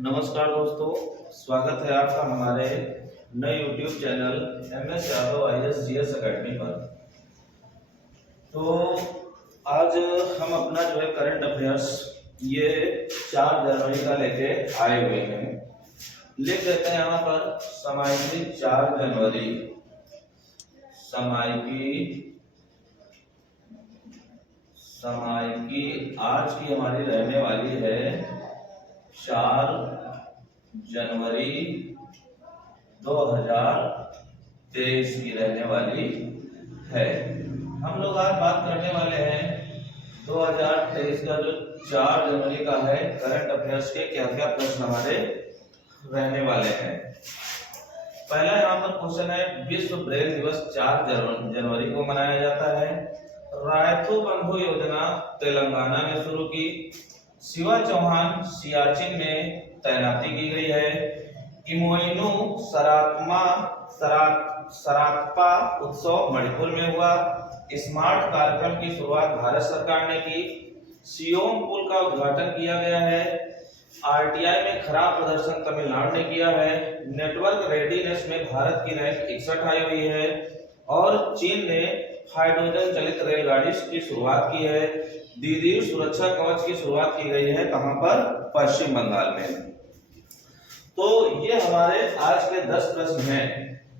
नमस्कार दोस्तों, स्वागत है आपका हमारे नए YouTube channel MS Yadav IAS GS academy पर। तो आज हम अपना जो है करंट अफेयर्स ये 4 जनवरी का लेके आए हुए हैं। लिख देते हैं यहाँ पर सामायिकी 4 जनवरी। सामायिकी आज की हमारी रहने वाली है 4 जनवरी 2023 की रहने वाली है। हम लोग आज बात करने वाले हैं 2023 का जो 4 जनवरी का है करंट अफेयर्स के क्या क्या प्रश्न हमारे रहने वाले हैं। पहला यहाँ पर क्वेश्चन है, विश्व ब्रेल दिवस 4 जनवरी को मनाया जाता है। रायथू बंधु योजना तेलंगाना ने शुरू की। शिवा चौहान सियाचिन में तैनाती की गई है। इमोइनु सराकपा उत्सव मणिपुर में हुआ। स्मार्ट कार्यक्रम की शुरुआत भारत सरकार ने की। सियोम पुल का उद्घाटन किया गया है। आरटीआई में खराब प्रदर्शन तमिलनाडु ने किया है। नेटवर्क रेडीनेस में भारत की रैंक 61 आई हुई है। और चीन ने हाइड्रोजन चलित रेलगाड़ी की शुरुआत की है। दीदी सुरक्षा कवच की शुरुआत की गई है कहां पर? पश्चिम बंगाल में। तो ये हमारे आज के 10 प्रश्न हैं।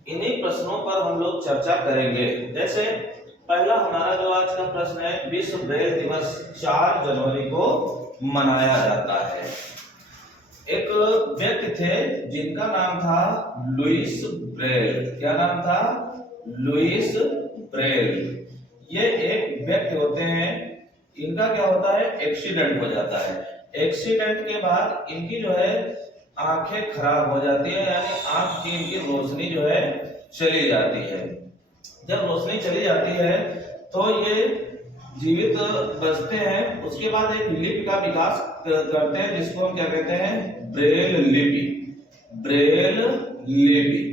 इन्हीं प्रश्नों पर हम लोग चर्चा करेंगे। जैसे पहला हमारा जो आज का प्रश्न है, विश्व ब्रेल दिवस 4 जनवरी को मनाया जाता है। एक व्यक्ति थे जिनका नाम था लुईस ब्रेल। क्या नाम था? Louis Braille. ये एक व्यक्ति होते हैं, इनका क्या होता है? एक्सीडेंट हो जाता है। एक्सीडेंट के बाद इनकी जो है आंखें खराब हो जाती है, यानी आंख की इनकी रोशनी जो है चली जाती है। जब रोशनी चली जाती है तो ये जीवित बचते हैं। उसके बाद एक लिपि का विकास करते हैं जिसको हम क्या कहते हैं? ब्रेल लिपि। ब्रेल लिपि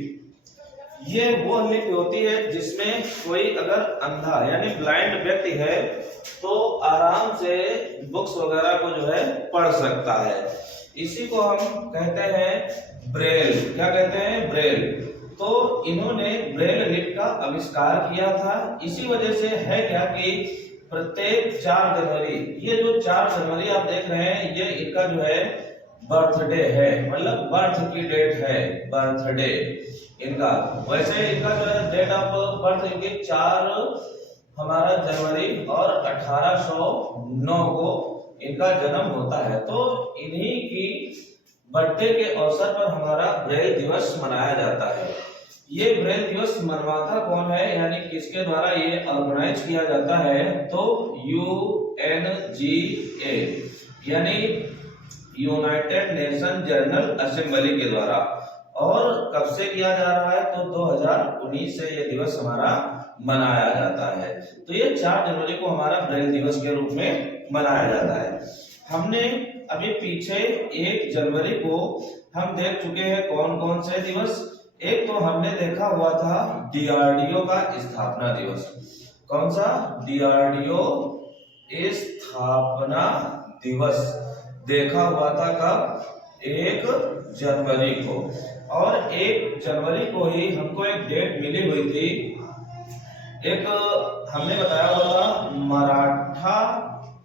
ये वो लिपि होती है जिसमें कोई अगर अंधा यानी ब्लाइंड व्यक्ति है तो आराम से बुक्स वगैरह को जो है पढ़ सकता है। इसी को हम कहते हैं ब्रेल। क्या कहते हैं? ब्रेल। तो इन्होंने ब्रेल लिपि का आविष्कार किया था। इसी वजह से है क्या कि प्रत्येक 4 जनवरी, ये जो 4 जनवरी आप देख रहे हैं, ये इनका जो है बर्थडे है, मतलब बर्थ की डेट है, बर्थडे इनका। वैसे इनका जो है डेट ऑफ बर्थ इनकी 4 हमारा जनवरी और 1809 को इनका जन्म होता है। तो इन्हीं की बर्थडे के अवसर पर हमारा ब्रेल दिवस मनाया जाता है। ये ब्रेल दिवस मनवाता कौन है, यानी किसके द्वारा ये ऑर्गेनाइज किया जाता है? तो UNGA यानी यूनाइटेड नेशन जनरल असेंबली के द्वारा। और कब से किया जा रहा है? तो 2019 से ये दिवस हमारा मनाया जाता है। तो ये 4 जनवरी को हमारा ब्रेल दिवस के रूप में मनाया जाता है। हमने अभी पीछे 1 जनवरी को हम देख चुके हैं कौन कौन से दिवस। एक तो हमने देखा हुआ था DRDO का स्थापना दिवस। कौन सा? DRDO स्थापना दिवस देखा हुआ था कब? 1 जनवरी को। और 1 जनवरी को ही हमको एक डेट मिली हुई थी। एक हमने बताया हुआ था मराठा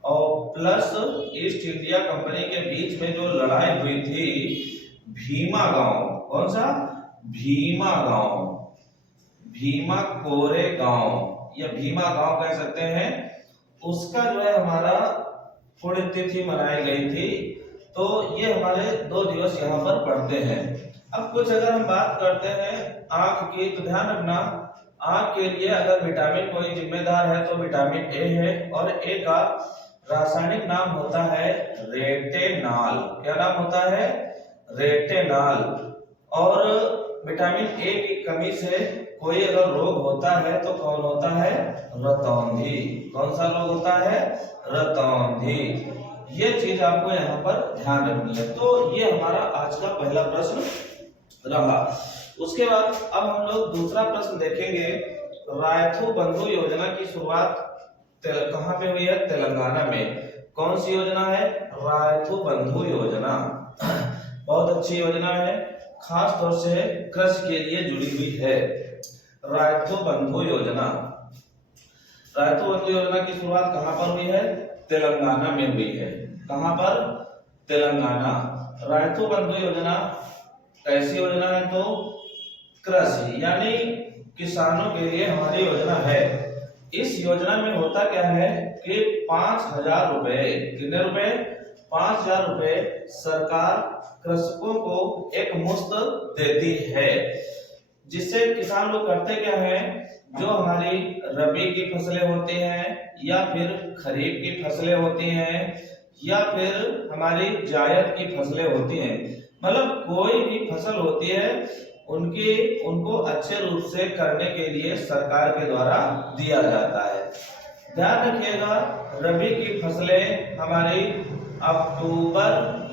और प्लस ईस्ट इंडिया कंपनी के बीच में जो लड़ाई हुई थी भीमा गांव। कौन सा? भीमा गांव, भीमा कोरे गांव या भीमा गांव कह सकते हैं। उसका जो है हमारा पुण्यतिथि मनाई गई थी। तो ये हमारे 2 दिवस यहाँ पर पड़ते हैं। अब कुछ अगर हम बात करते हैं आंख की, तो ध्यान रखना आंख के लिए अगर विटामिन कोई जिम्मेदार है तो विटामिन ए है। और ए का रासायनिक नाम होता है रेटिनॉल। क्या नाम होता है? रेटिनॉल। और विटामिन ए की कमी से कोई अगर रोग होता है तो कौन होता है? रतौंधी। कौन सा रोग होता है? रतौंधी। ये चीज आपको यहाँ पर ध्यान रखनी है। तो ये हमारा आज का पहला प्रश्न रहा। उसके बाद अब हम लोग दूसरा प्रश्न देखेंगे। रायथू बंधु योजना की शुरुआत कहां पे हुई है? तेलंगाना में। कौन सी योजना है? रायथू बंधु योजना। बहुत अच्छी योजना है, खास तौर से कृषि के लिए जुड़ी हुई है। रायतु बंधु योजना, रायतु बंधु योजना की शुरुआत कहां पर हुई है? तेलंगाना में हुई है। कहां पर? तेलंगाना। रायतु बंधु योजना कैसी योजना है? तो कृषि यानी किसानों के लिए हमारी योजना है। इस योजना में होता क्या है कि 5,000 रुपए, कितने रुपए? 5,000 रुपए सरकार कृषकों को एक मुश्त देती है, जिससे किसान लोग करते क्या है, जो हमारी रबी की फसलें होती हैं या फिर खरीफ की फसलें होती हैं या फिर हमारी जायद की फसलें होती हैं, मतलब कोई भी फसल होती है उनको अच्छे रूप से करने के लिए सरकार के द्वारा दिया जाता है। ध्यान रखिएगा, रबी की फसलें हमारी अक्टूबर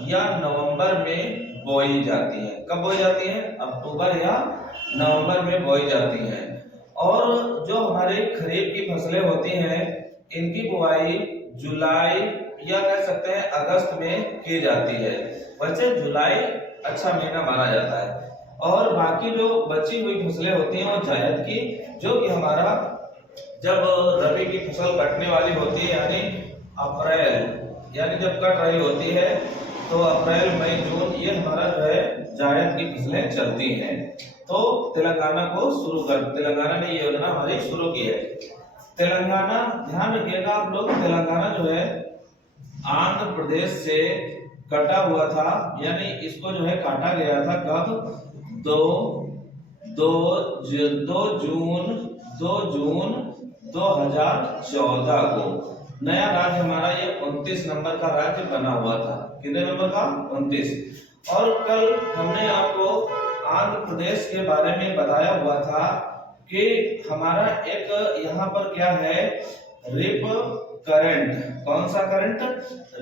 या नवंबर में बोई जाती हैं। कब बोई जाती हैं? अक्टूबर या नवंबर में बोई जाती हैं। और जो हमारी खरीफ की फसलें होती हैं इनकी बुआई जुलाई या कह सकते हैं अगस्त में की जाती है। वैसे जुलाई अच्छा महीना माना जाता है। और बाकी जो बची हुई फसलें होती हैं वो जायद की, जो कि हमारा जब रबी की फसल कटने वाली होती है यानी अप्रैल, यानी जब कट रही होती है तो अप्रैल मई जून ये हमारा जो है जायद की फसलें चलती हैं। तो तेलंगाना ने ये योजना हमारी शुरू की है। तेलंगाना, ध्यान रखिएगा आप लोग, तेलंगाना जो है आंध्र प्रदेश से कटा हुआ था, यानी इसको जो है काटा गया था कब? 2 जून 2014 को नया राज्य हमारा ये 29 नंबर का राज्य बना हुआ था। कितने नंबर का? 29। और कल हमने आपको आंध्र प्रदेश के बारे में बताया हुआ था कि हमारा एक यहाँ पर क्या है, रिप करंट, कौन सा करंट?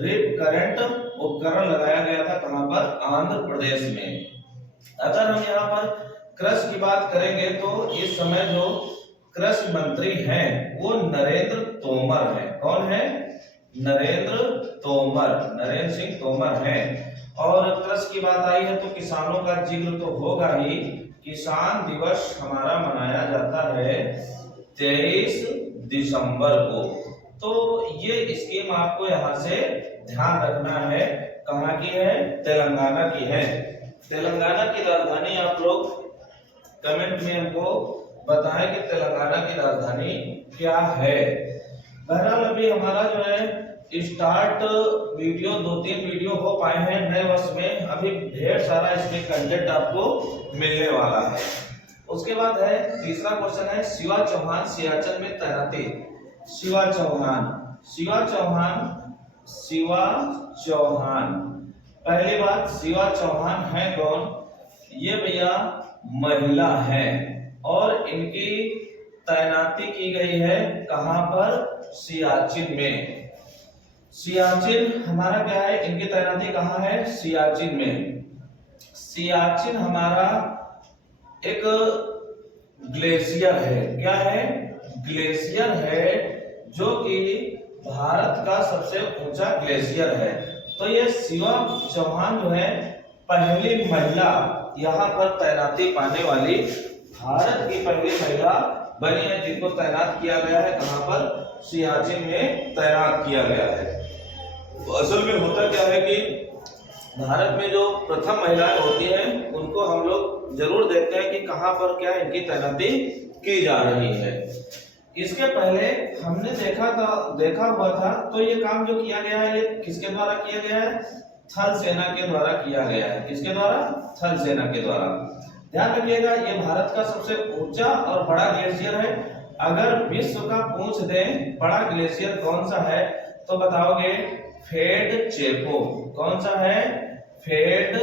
रिप करंट उपकरण लगाया गया था। कहां पर? आंध्र प्रदेश में। अगर हम यहाँ पर कृषि की बात करेंगे तो इस समय जो कृषि मंत्री हैं वो नरेंद्र तोमर हैं। कौन है? नरेंद्र सिंह तोमर हैं। और कृषि की बात आई है तो किसानों का जिक्र तो होगा ही। किसान दिवस हमारा मनाया जाता है 23 दिसंबर को। तो ये स्कीम आपको यहाँ से ध्यान रखना है। कहाँ की है? तेलंगाना की है। तेलंगाना की राजधानी आप लोग कमेंट में हमको बताएं कि तेलंगाना की राजधानी क्या है। बहरहाल अभी हमारा जो है स्टार्ट वीडियो 2-3 वीडियो हो पाए हैं नए वर्ष में, अभी ढेर सारा इसमें कंटेंट आपको मिलने वाला है। उसके बाद है तीसरा क्वेश्चन है शिवा चौहान सियाचिन में तैनाती। शिवा चौहान, पहली बात, शिवा चौहान है कौन? ये भैया महिला है और इनकी तैनाती की गई है कहां पर? सियाचिन में। सियाचिन हमारा क्या है? इनकी तैनाती कहां है? सियाचिन में। सियाचिन हमारा एक ग्लेशियर है। क्या है? ग्लेशियर है, जो कि भारत का सबसे ऊंचा ग्लेशियर है। तो ये शिवा चौहान जो है पहली महिला यहाँ पर तैनाती पाने वाली, भारत की पहली महिला बनी है जिनको तैनात किया गया है। कहां पर? सियाचिन में तैनात किया गया है। असल में होता क्या है कि भारत में जो प्रथम महिलाएं होती हैं उनको हम लोग जरूर देखते हैं कि कहां पर क्या इनकी तैनाती की जा रही है। इसके पहले हमने देखा हुआ था, तो ये काम जो किया गया है ये किसके द्वारा किया गया है? थल सेना के द्वारा किया गया है। किसके द्वारा? थल सेना के द्वारा। ध्यान रखिएगा, ये भारत का सबसे ऊंचा और बड़ा ग्लेशियर है। अगर विश्व का पूछ दें बड़ा ग्लेशियर कौन सा है तो बताओगे फेड चेको। कौन सा है? फेड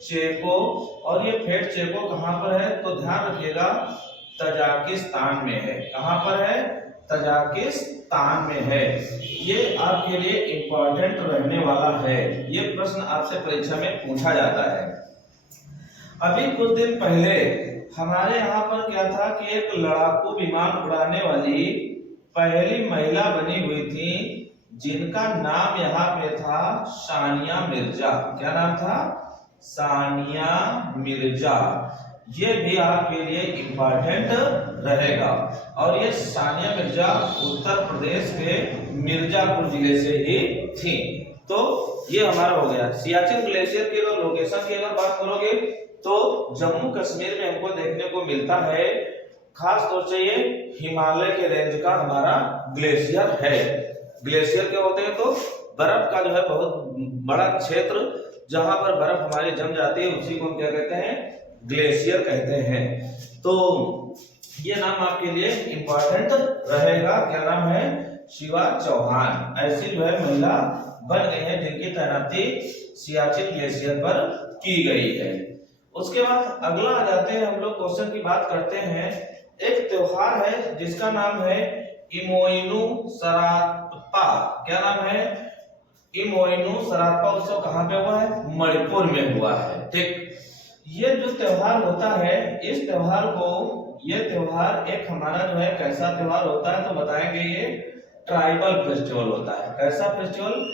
चेको। और ये फेड चेको कहां पर है? तो ध्यान रखिएगा तजाकिस्तान में है। कहां पर है? तजाकिस्तान में है। ये आपके लिए इंपॉर्टेंट रहने वाला है, ये प्रश्न आपसे परीक्षा में पूछा जाता है। अभी कुछ दिन पहले हमारे यहाँ पर क्या था कि एक लड़ाकू विमान उड़ाने वाली पहली महिला बनी हुई थी, जिनका नाम यहाँ पे था सानिया मिर्जा। क्या नाम था? सानिया मिर्जा, ये भी आपके लिए इंपॉर्टेंट रहेगा। और ये सानिया मिर्जा उत्तर प्रदेश के मिर्जापुर जिले से ही थी। तो ये हमारा हो गया। सियाचिन ग्लेशियर की अगर लोकेशन की अगर बात करोगे तो जम्मू कश्मीर में हमको देखने को मिलता है, खास तौर से ये हिमालय के रेंज का हमारा ग्लेशियर है। ग्लेशियर क्या होते हैं, तो बर्फ का जो है बहुत बड़ा क्षेत्र जहां पर बर्फ हमारी जम जाती है उसी को हम क्या कहते हैं, ग्लेशियर कहते हैं। तो ये नाम आपके लिए इंपॉर्टेंट रहेगा। क्या नाम है, शिवा चौहान, ऐसी जो है महिला बन गई है जिनकी तैनाती सियाचिन ग्लेशियर पर की गई है। उसके बाद अगला आ जाते हैं हम लोग, क्वेश्चन की बात करते हैं। एक त्योहार है जिसका नाम है इमोइनु सरापा। क्या नाम है, इमोइनु सरापा उत्सव कहाँ पे हुआ है, मणिपुर में हुआ है। ठीक, ये जो त्योहार होता है, इस त्योहार को, ये त्योहार एक हमारा जो है कैसा त्योहार होता है, तो बताएंगे ये ट्राइबल फेस्टिवल होता है। कैसा फेस्टिवल,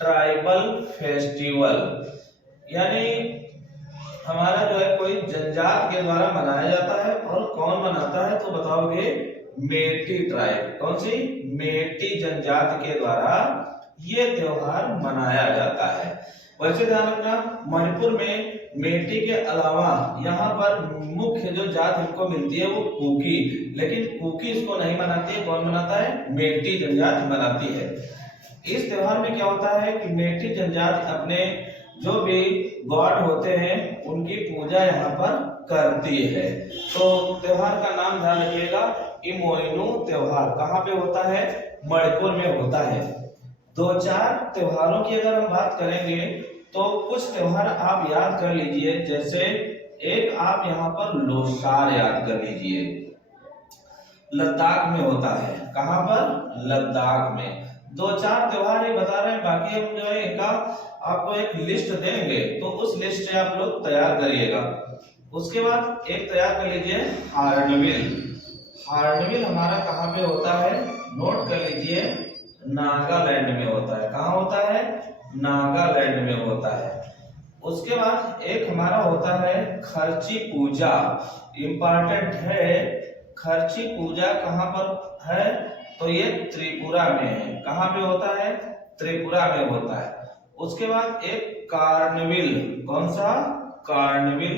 ट्राइबल फेस्टिवल, यानी हमारा जो है कोई जनजाति के द्वारा मनाया जाता है। और कौन मनाता है, तो बताओगे मेटी ट्राइब, कौन सी, मेटी जनजाति के द्वारा ये त्योहार मनाया जाता है। वैसे ध्यान रखना, मणिपुर में मेटी के अलावा यहाँ पर मुख्य जो जात हमको मिलती है वो कुकी, लेकिन कुकी इसको नहीं मनाती है। कौन मनाता है, मेटी जनजाति मनाती है। इस त्योहार में क्या होता है कि मेटी जनजाति अपने जो भी गॉड होते हैं उनकी पूजा यहाँ पर करती है। तो त्योहार का नाम ध्यान रखिएगा, इमोइनु त्योहार। कहाँ पे होता है, मणिपुर में होता है। दो चार त्योहारों की अगर हम बात करेंगे तो कुछ त्योहार आप याद कर लीजिए। जैसे एक आप यहाँ पर लोसार याद कर लीजिए, लद्दाख में होता है। कहाँ पर, लद्दाख में। दो चार त्योहार ये बता रहे हैं, बाकी हम जो है इनका आपको एक लिस्ट देंगे तो उस लिस्ट से आप लोग तैयार करिएगा। उसके बाद एक तैयार कर लीजिए हार्नबिल। हार्नबिल हमारा कहाँ पे होता है, नोट कर लीजिए, नागालैंड में होता है। कहाँ होता है, नागालैंड में होता है। उसके बाद एक हमारा होता है खर्ची पूजा, इंपॉर्टेंट है। खर्ची पूजा कहाँ पर है, तो ये त्रिपुरा में है। कहाँ पे होता है, त्रिपुरा में होता है। उसके बाद एक कार्निवल, कौन सा, कार्निवल।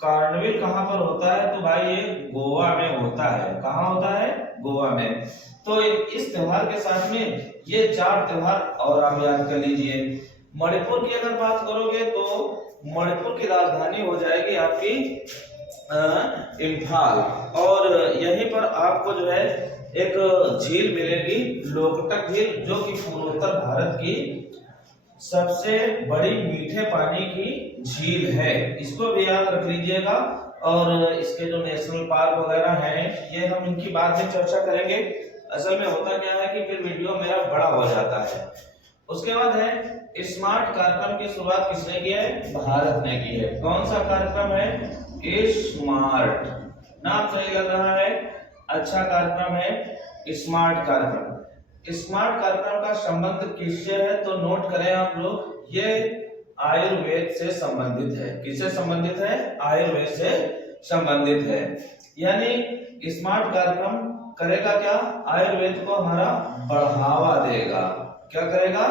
कार्निवल कहाँ पर होता है, तो भाई ये गोवा में होता है। कहाँ होता है, गोवा में। तो इस त्योहार के साथ में ये चार त्योहार और आप याद कर लीजिए। मणिपुर की अगर बात करोगे तो मणिपुर की राजधानी हो जाएगी आपकी इम्फाल, और यहीं पर आपको जो है एक झील मिलेगी, लोकटक झील, जो कि पूर्वोत्तर भारत की सबसे बड़ी मीठे पानी की झील है। इसको भी याद रख लीजिएगा। और इसके जो नेशनल पार्क वगैरह हैं, ये हम इनकी बाद में चर्चा करेंगे। असल में होता क्या है कि फिर वीडियो मेरा बड़ा हो जाता है। उसके बाद है स्मार्ट कार्यक्रम की शुरुआत किसने की है, भारत ने की है। कौन सा कार्यक्रम है, स्मार्ट, नाम सही लग रहा है, अच्छा कार्यक्रम है स्मार्ट कार्यक्रम। स्मार्ट कार्यक्रम का संबंध किससे है, तो नोट करें आप लोग, ये आयुर्वेद से संबंधित है। किससे संबंधित है, आयुर्वेद से संबंधित है। यानी स्मार्ट कार्यक्रम करेगा क्या, आयुर्वेद को हमारा बढ़ावा देगा। क्या करेगा,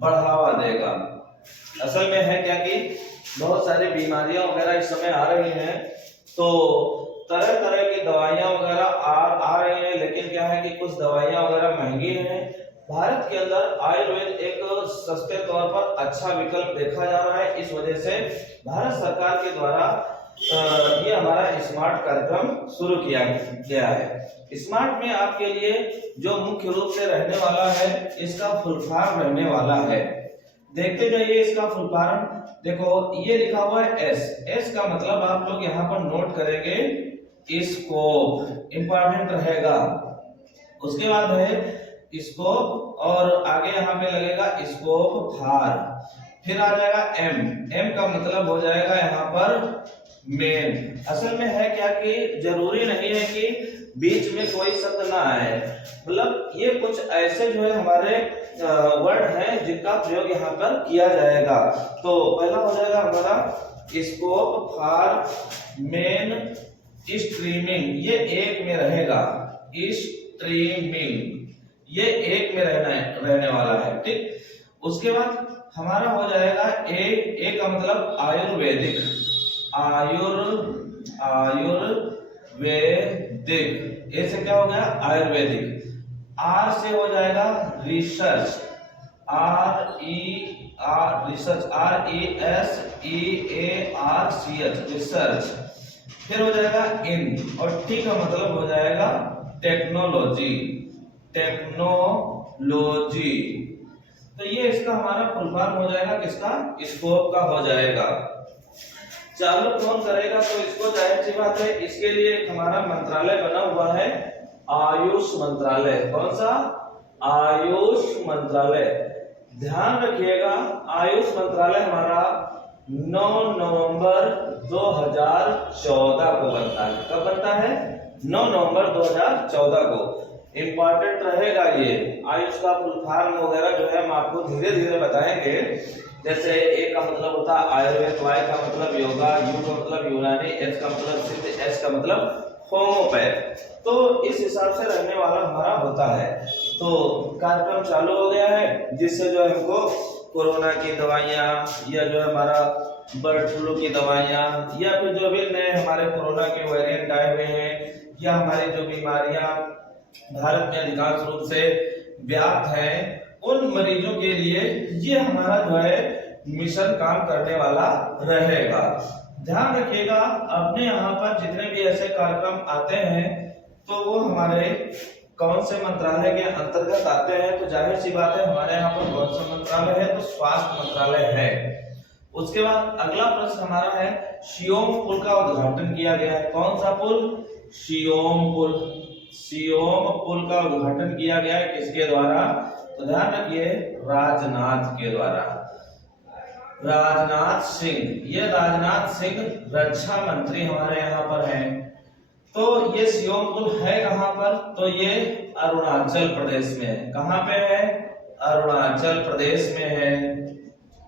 बढ़ावा देगा। असल में है क्या कि बहुत सारी बीमारियां वगैरह इस समय आ रही हैं, तो तरह तरह की दवाइयां वगैरह आ रही हैं, लेकिन क्या है कि कुछ दवाइयां वगैरह महंगी हैं। भारत के अंदर आयुर्वेद एक सस्ते तौर पर अच्छा विकल्प देखा जा रहा है। इस वजह से भारत सरकार के द्वारा ये हमारा स्मार्ट कार्यक्रम शुरू किया गया है। स्मार्ट में आपके लिए जो मुख्य रूप से रहने वाला है, इसका फुल फॉर्म रहने वाला है। देखते जाइए इसका फुल फॉर्म। देखो ये लिखा हुआ है एस। एस का मतलब आप लोग यहाँ पर नोट करेंगे, स्कोप, इंपॉर्टेंट रहेगा। उसके बाद है स्कोप, और आगे यहाँ पे लगेगा स्कोप फार। फिर आ जाएगा एम। एम का मतलब हो जाएगा यहाँ पर मेन। असल में है क्या कि जरूरी नहीं है कि बीच में कोई शब्द ना आए। मतलब ये कुछ ऐसे जो है हमारे वर्ड हैं जिनका प्रयोग यहाँ पर किया जाएगा। तो पहला हो जाएगा हमारा स्कोप फॉर मेन स्ट्रीमिंग, ये एक में रहेगा, स्ट्रीमिंग ये एक में रहने वाला है, ठीक। उसके बाद हमारा हो जाएगा ए का मतलब आयुर्वेदिक, आयुर्वेदिक, ए से क्या हो गया आयुर्वेदिक। आर से हो जाएगा रिसर्च, रिसर्च, RESEARCH रिसर्च। फिर हो जाएगा इन, और टी का मतलब हो जाएगा टेक्नोलॉजी, टेक्नोलॉजी। तो ये इसका हमारा फुल फॉर्म हो जाएगा किसका, स्कोप का हो जाएगा। चालू कौन करेगा, तो इसको जाहिर सी बात है इसके लिए एक हमारा मंत्रालय बना हुआ है, आयुष मंत्रालय। कौन सा, आयुष मंत्रालय। ध्यान रखिएगा आयुष मंत्रालय हमारा 9 नवंबर 2014 को बनता है। कब बनता है, 9 नवंबर 2014 को। इंपॉर्टेंट रहेगा ये आयुष का फुल फॉर्म वगैरह जो है हम आपको धीरे धीरे बताएंगे। जैसे ए का मतलब होता है आयुर्वेद, वाई का मतलब योगा, यू का मतलब यूनानी, एच का मतलब सिद्ध, एस का मतलब होम्योपैथ। तो इस हिसाब से रहने वाला हमारा होता है। तो कार्यक्रम चालू हो गया है, जिससे जो है हमको कोरोना की दवाइयाँ या जो है हमारा बर्ड फ्लू की दवाइयाँ या फिर जो भी नए हमारे कोरोना के वेरिएंट आए हुए हैं या हमारी जो बीमारियां भारत में अधिकांश रूप से व्याप्त हैं, उन मरीजों के लिए ये हमारा जो है मिशन काम करने वाला रहेगा। ध्यान रखिएगा अपने यहाँ पर जितने भी ऐसे कार्यक्रम आते हैं तो वो हमारे कौन से मंत्रालय के अंतर्गत आते हैं, तो जाहिर सी बात है हमारे यहाँ पर कौन सा मंत्रालय है, तो स्वास्थ्य मंत्रालय है। उसके बाद अगला प्रश्न हमारा है सियोम पुल का उद्घाटन किया गया है। कौन सा पुल, सियोम पुल। सियोम पुल का उद्घाटन किया गया है किसके द्वारा, तो ध्यान रखिए राजनाथ के द्वारा, राजनाथ सिंह। ये राजनाथ सिंह रक्षा मंत्री हमारे यहाँ पर हैं। तो ये सियोम पुल है कहाँ पर, तो ये अरुणाचल प्रदेश में है। कहाँ पे है, अरुणाचल प्रदेश में है।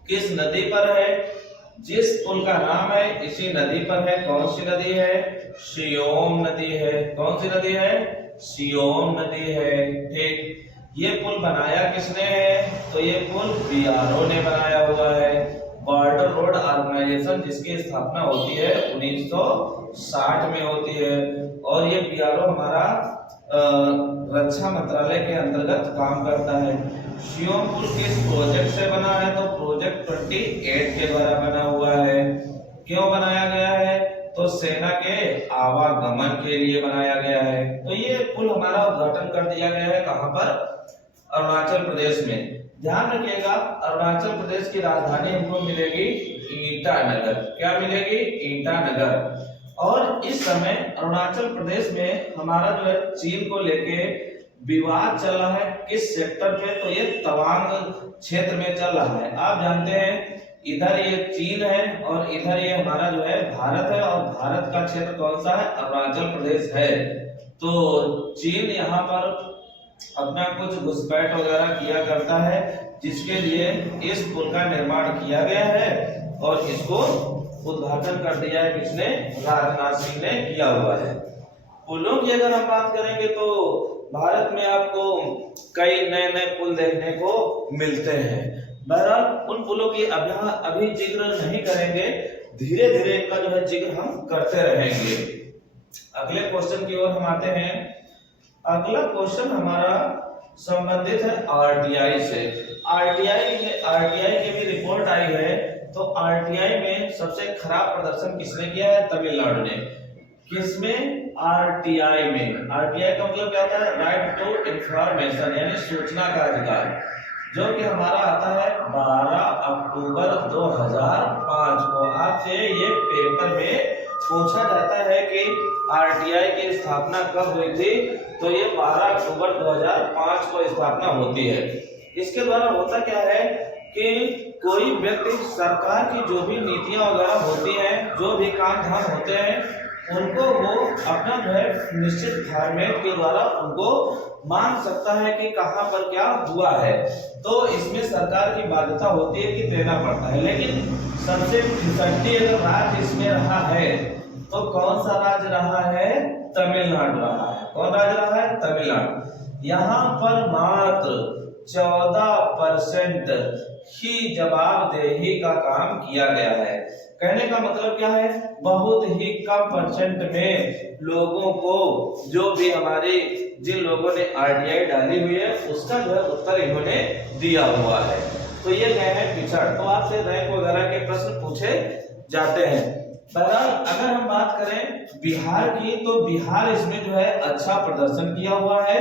किस नदी पर है, जिस पुल का नाम है इसी नदी पर है। कौन सी नदी है, सियोम नदी है। कौन सी नदी है, सियोम नदी है, ठीक। ये पुल बनाया किसने है, तो ये पुल बीआरओ ने बनाया हुआ है, बॉर्डर रोड ऑर्गेनाइजेशन, जिसकी स्थापना होती है 1960 में होती है। और ये बीआरओ हमारा रक्षा मंत्रालय के अंतर्गत काम करता है। सियोम पुल किस प्रोजेक्ट से बना है, तो प्रोजेक्ट 28 के द्वारा बना हुआ है। क्यों बनाया गया है, तो सेना के आवागमन के लिए बनाया गया है। तो ये पुल हमारा उद्घाटन कर दिया गया है कहां पर, अरुणाचल प्रदेश में। ध्यान रखिएगा अरुणाचल प्रदेश की राजधानी हमको मिलेगी ईटानगर। क्या मिलेगी, ईटानगर। और इस समय अरुणाचल प्रदेश में हमारा जो है चीन को लेके विवाद चल रहा है। किस सेक्टर पे, तो ये तवांग क्षेत्र में चल रहा है। आप जानते हैं इधर ये चीन है और इधर ये हमारा जो है भारत है, और भारत का क्षेत्र कौन सा है, अरुणाचल प्रदेश है। तो चीन यहाँ पर अपना कुछ घुसपैठ वगैरह किया करता है, जिसके लिए इस पुल का निर्माण किया गया है और इसको उद्घाटन कर दिया है किसने, राजनाथ सिंह ने किया हुआ है। पुलों की अगर हम बात करेंगे तो भारत में आपको कई नए नए पुल देखने को मिलते हैं। बहरहाल उन पुलों की अभी जिक्र नहीं करेंगे, धीरे धीरे इनका जो है जिक्र हम करते रहेंगे। अगले क्वेश्चन की ओर हम आते हैं। अगला क्वेश्चन हमारा संबंधित है आरटीआई से। आरटीआई की भी रिपोर्ट आई है। तो आरटीआई में सबसे खराब प्रदर्शन किसने किया है, तमिलनाडु ने। किसमें, आरटीआई में। आरटीआई का मतलब क्या होता है, राइट टू इंफॉर्मेशन, यानी सूचना का अधिकार, जो कि हमारा आता है 12 अक्टूबर 2005 को। आपसे ये पेपर में पूछा जाता है कि आरटीआई की स्थापना कब हुई थी, तो ये 12 अक्टूबर 2005 को स्थापना होती है। इसके द्वारा होता क्या है कि कोई व्यक्ति, सरकार की जो भी नीतियां वगैरह होती हैं, जो भी काम धाम होते हैं, उनको वो अपना जो है निश्चित फॉर्मेट के द्वारा उनको मान सकता है कि कहां पर क्या हुआ है। तो इसमें सरकार की बाध्यता होती है कि देना पड़ता है। लेकिन सबसे फिसड्डी अगर राज्य इसमें रहा है तो कौन सा राज्य रहा है? तमिलनाडु रहा है। कौन राज्य रहा है? तमिलनाडु। यहाँ पर मात्र 14% ही जवाबदेही का काम किया गया है। कहने का मतलब क्या है? बहुत ही कम परसेंट में लोगों को, जो भी हमारे जिन लोगों ने आरटीआई डाली हुई है उसका जो है उत्तर इन्होंने दिया हुआ है। तो ये गए हैं पिछड़। तो आपसे रैंक वगैरह के प्रश्न पूछे जाते हैं। बहरहाल अगर हम बात करें बिहार की, तो बिहार इसमें जो है अच्छा प्रदर्शन किया हुआ है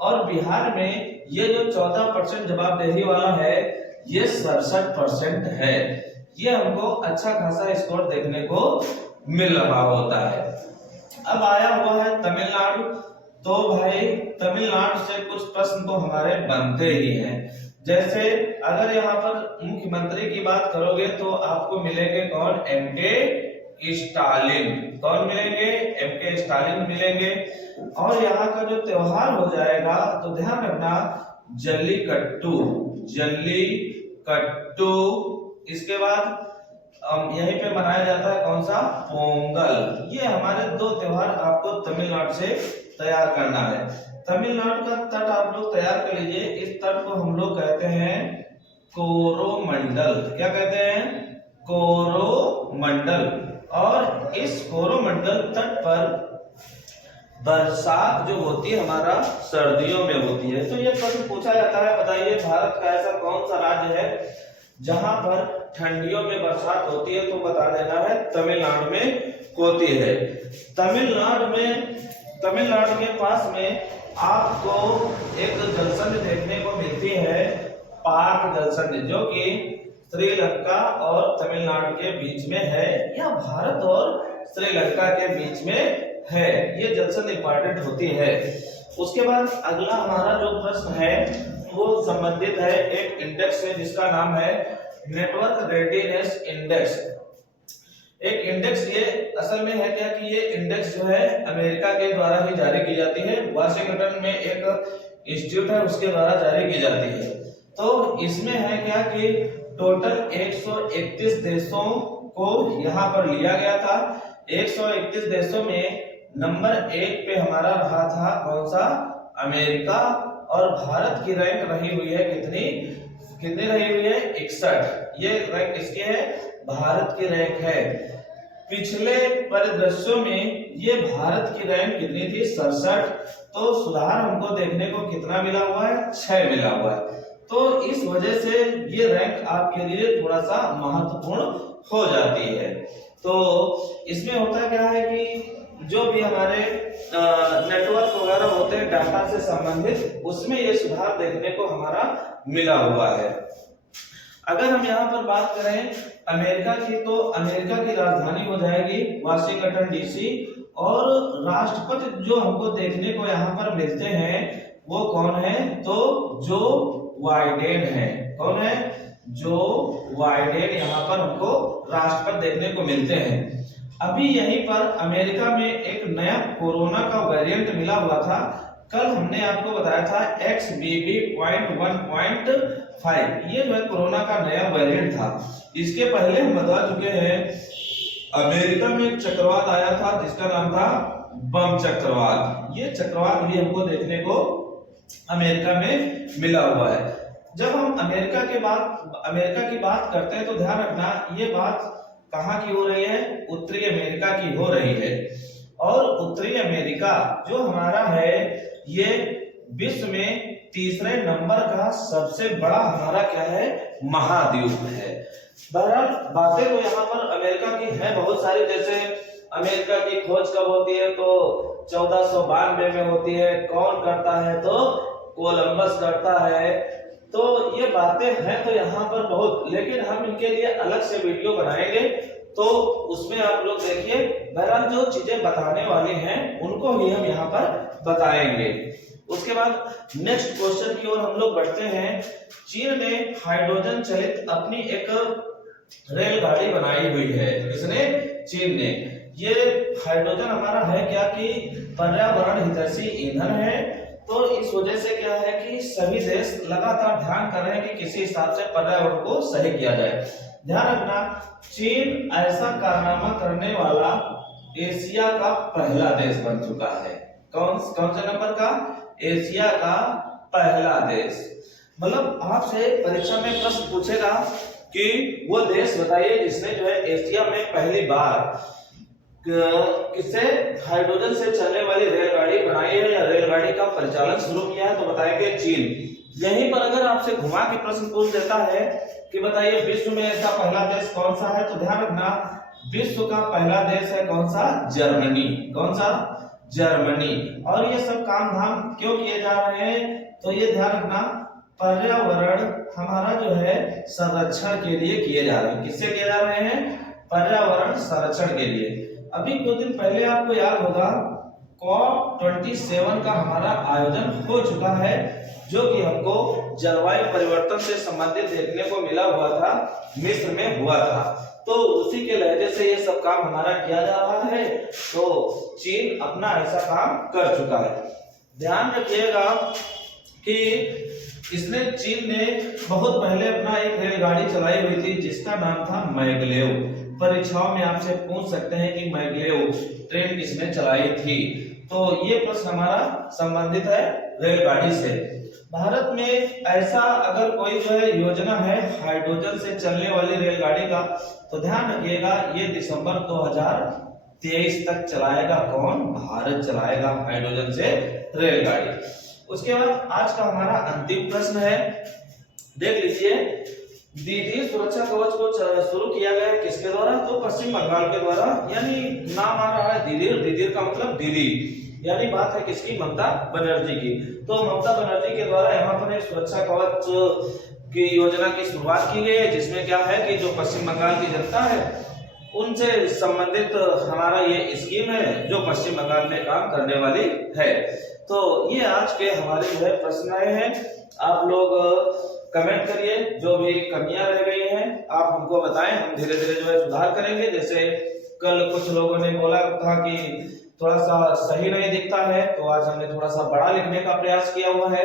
और बिहार में ये जो 14% जवाबदेही वाला है ये 67% है। ये हमको अच्छा खासा स्कोर देखने को मिल रहा होता है। अब आया हुआ है तमिलनाडु। तो भाई तमिलनाडु से कुछ प्रश्न तो हमारे बनते ही हैं। जैसे अगर यहाँ पर मुख्यमंत्री की बात करोगे तो आपको मिलेंगे कौन? एमके स्टालिन। कौन मिलेंगे? एमके स्टालिन मिलेंगे। और यहाँ का जो त्योहार हो जाएगा तो ध्यान रखना, जल्लीकट्टू। जल्लीकट्टू। इसके बाद यहीं पे मनाया जाता है कौन सा? पोंगल। ये हमारे दो त्योहार आपको तमिलनाडु से तैयार करना है। तमिलनाडु का तट आप लोग तैयार कर लीजिए। इस तट को हम लोग कहते हैं कोरोमंडल। क्या कहते हैं? कोरोमंडल। और इस कोरोमंडल तट पर बरसात जो होती है हमारा सर्दियों में होती है। तो ये प्रश्न पूछा जाता है, बताइए भारत का ऐसा कौन सा राज्य है जहां पर ठंडियों में बरसात होती है? तो बता देना है तमिलनाडु में होती है। तमिलनाडु के पास में आपको एक जलसंधि देखने को मिलती है, पाक जलसंधि, जो कि श्रीलंका और तमिलनाडु के बीच में है या भारत और श्रीलंका के बीच में है। ये जलसंधि इंपॉर्टेंट होती है। उसके बाद अगला हमारा जो प्रश्न है वो संबंधित है एक इंडेक्स से जिसका नाम है नेटवर्क रेडीनेस इंडेक्स। एक इंडेक्स ये असल में है क्या कि ये इंडेक्स जो है अमेरिका के द्वारा ही जारी की जाती है। वाशिंगटन में एक इंस्टीट्यूट है उसके द्वारा जारी की जाती है। तो इसमें है क्या कि टोटल 131 देशों को यहाँ पर लिया गया था। 131 देशों में नंबर 1 पे हमारा रहा था कौन सा? अमेरिका। और भारत की रैंक रही हुई है कितनी रही हुई है? 61। ये रैंक किसकी है? भारत की रैंक है। पिछले परिदृश्यों में ये भारत की रैंक कितनी थी? 67। तो सुधार हमको देखने को कितना मिला हुआ है? 6 मिला हुआ है। तो इस वजह से ये रैंक आपके लिए थोड़ा सा महत्वपूर्ण हो जाती है। तो इसमें होता क्या है कि जो भी हमारे नेटवर्क वगैरह होते हैं डाटा से संबंधित, उसमें ये सुधार देखने को हमारा मिला हुआ है। अगर हम यहाँ पर बात करें अमेरिका की, तो अमेरिका की राजधानी हो जाएगी वाशिंगटन डीसी। और राष्ट्रपति जो हमको देखने को यहाँ पर मिलते हैं वो कौन है? तो जो बाइडेन है। कौन है? जो बाइडेन यहाँ पर हमको राष्ट्रपति देखने को मिलते हैं। अभी यहीं पर अमेरिका में एक नया कोरोना का वेरिएंट मिला हुआ था। कल हमने आपको बताया था XBB.1.5। ये जो है कोरोना का नया वेरिएंट था। इसके पहले हम बता चुके हैं अमेरिका में एक चक्रवात आया था जिसका नाम था बम चक्रवात। ये चक्रवात भी हमको देखने को अमेरिका में मिला हुआ है। जब हम अमेरिका की बात करते हैं तो ध्यान रखना ये बात कहाँ की हो रही है? उत्तरी अमेरिका की हो रही है। और उत्तरी अमेरिका जो हमारा है ये विश्व में तीसरे नंबर का सबसे बड़ा हमारा क्या है? महाद्वीप है। बहरहाल बातें तो यहाँ पर अमेरिका की है बहुत सारी। जैसे अमेरिका की खोज कब होती है? तो 1492 में होती है। कौन करता है? तो कोलंबस करता है। तो ये बातें हैं तो यहाँ पर बहुत, लेकिन हम इनके लिए अलग से वीडियो बनाएंगे तो उसमें आप लोग देखिए। बहरहाल जो चीजें बताने वाली हैं उनको ही हम यहाँ पर बताएंगे। उसके बाद नेक्स्ट क्वेश्चन की ओर हम लोग बढ़ते हैं। चीन ने हाइड्रोजन चलित अपनी एक रेलगाड़ी बनाई हुई है। किसने? चीन ने। ये हाइड्रोजन हमारा है क्या कि पर्यावरण हितैषी ईंधन है। तो इस वजह से क्या है कि सभी देश लगातार ध्यान कर रहे हैं कि किसी हिसाब से पर्यावरण को सही किया जाए। ध्यान रखना, चीन ऐसा कारनामा करने वाला एशिया का पहला देश बन चुका है। कौन से नंबर का? एशिया का पहला देश। मतलब आपसे परीक्षा में प्रश्न पूछेगा कि वो देश बताइए जिसने जो है एशिया में पहली बार किससे हाइड्रोजन से चलने वाली रेलगाड़ी बनाई है या रेलगाड़ी का परिचालन शुरू किया है, तो बताएंगे चीन। यहीं पर अगर आपसे घुमा के प्रश्न पूछ देता है कि बताइए विश्व में ऐसा पहला देश कौन सा है, तो ध्यान रखना विश्व का पहला देश है कौन सा? जर्मनी। कौन सा? जर्मनी। और ये सब काम धाम क्यों किए जा रहे हैं, तो ये ध्यान रखना पर्यावरण हमारा जो है संरक्षण के लिए किए जा रहे हैं। किससे किए जा रहे हैं? पर्यावरण संरक्षण के लिए। अभी कुछ दिन पहले आपको याद होगा COP27 का हमारा आयोजन हो चुका है, जो कि हमको जलवायु परिवर्तन से संबंधित देखने को मिला हुआ था, मिस्र में हुआ था। तो उसी के लहजे से ये सब काम हमारा किया जा रहा है। तो चीन अपना ऐसा काम कर चुका है। ध्यान रखिएगा कि चीन ने बहुत पहले अपना एक रेलगाड़ी चलाई हुई थी जिसका नाम था मैगलेव। परीक्षाओं में आपसे पूछ सकते हैं कि मैगलेव ट्रेन किसने चलाई थी, तो ये प्रश्न हमारा संबंधित है रेलगाड़ी से। भारत में ऐसा अगर कोई जो है योजना है हाइड्रोजन से चलने वाली रेलगाड़ी का, तो ध्यान रखिएगा ये दिसंबर 2023 तक चलाएगा कौन? भारत चलाएगा हाइड्रोजन से रेलगाड़ी। उसके बाद आज का हमारा अंतिम प्रश्न है, देख लीजिए। दीदी सुरक्षा कवच को शुरू किया गया है किसके द्वारा? तो पश्चिम बंगाल के द्वारा। यानी नाम आ रहा है दीदीर, दीदीर का मतलब दीदी, यानी बात है किसकी? ममता बनर्जी की। तो ममता बनर्जी के द्वारा यहाँ पर एक सुरक्षा कवच की योजना की शुरुआत की गई है, जिसमें क्या है कि जो पश्चिम बंगाल की जनता है उनसे संबंधित हमारा ये स्कीम है जो पश्चिम बंगाल में काम करने वाली है। तो ये आज के हमारे जो है प्रश्न आए हैं। आप लोग कमेंट करिए, जो भी कमियां रह गई हैं आप हमको बताएं, हम धीरे धीरे जो है सुधार करेंगे। जैसे कल कुछ लोगों ने बोला था कि थोड़ा सा सही नहीं दिखता है, तो आज हमने थोड़ा सा बड़ा लिखने का प्रयास किया हुआ है।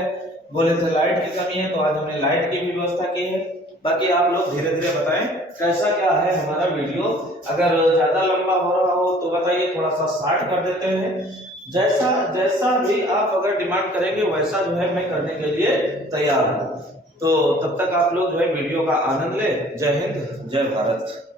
बोले थे लाइट की कमी है, तो आज हमने लाइट की भी व्यवस्था की है। बाकी आप लोग धीरे धीरे बताएं कैसा क्या है हमारा वीडियो। अगर ज्यादा लंबा हो रहा हो तो बताइए, थोड़ा सा शॉर्ट कर देते हैं। जैसा भी आप अगर डिमांड करेंगे वैसा जो है मैं करने के लिए तैयार हूँ। तो तब तक आप लोग जो है वीडियो का आनंद ले। जय हिंद, जय भारत।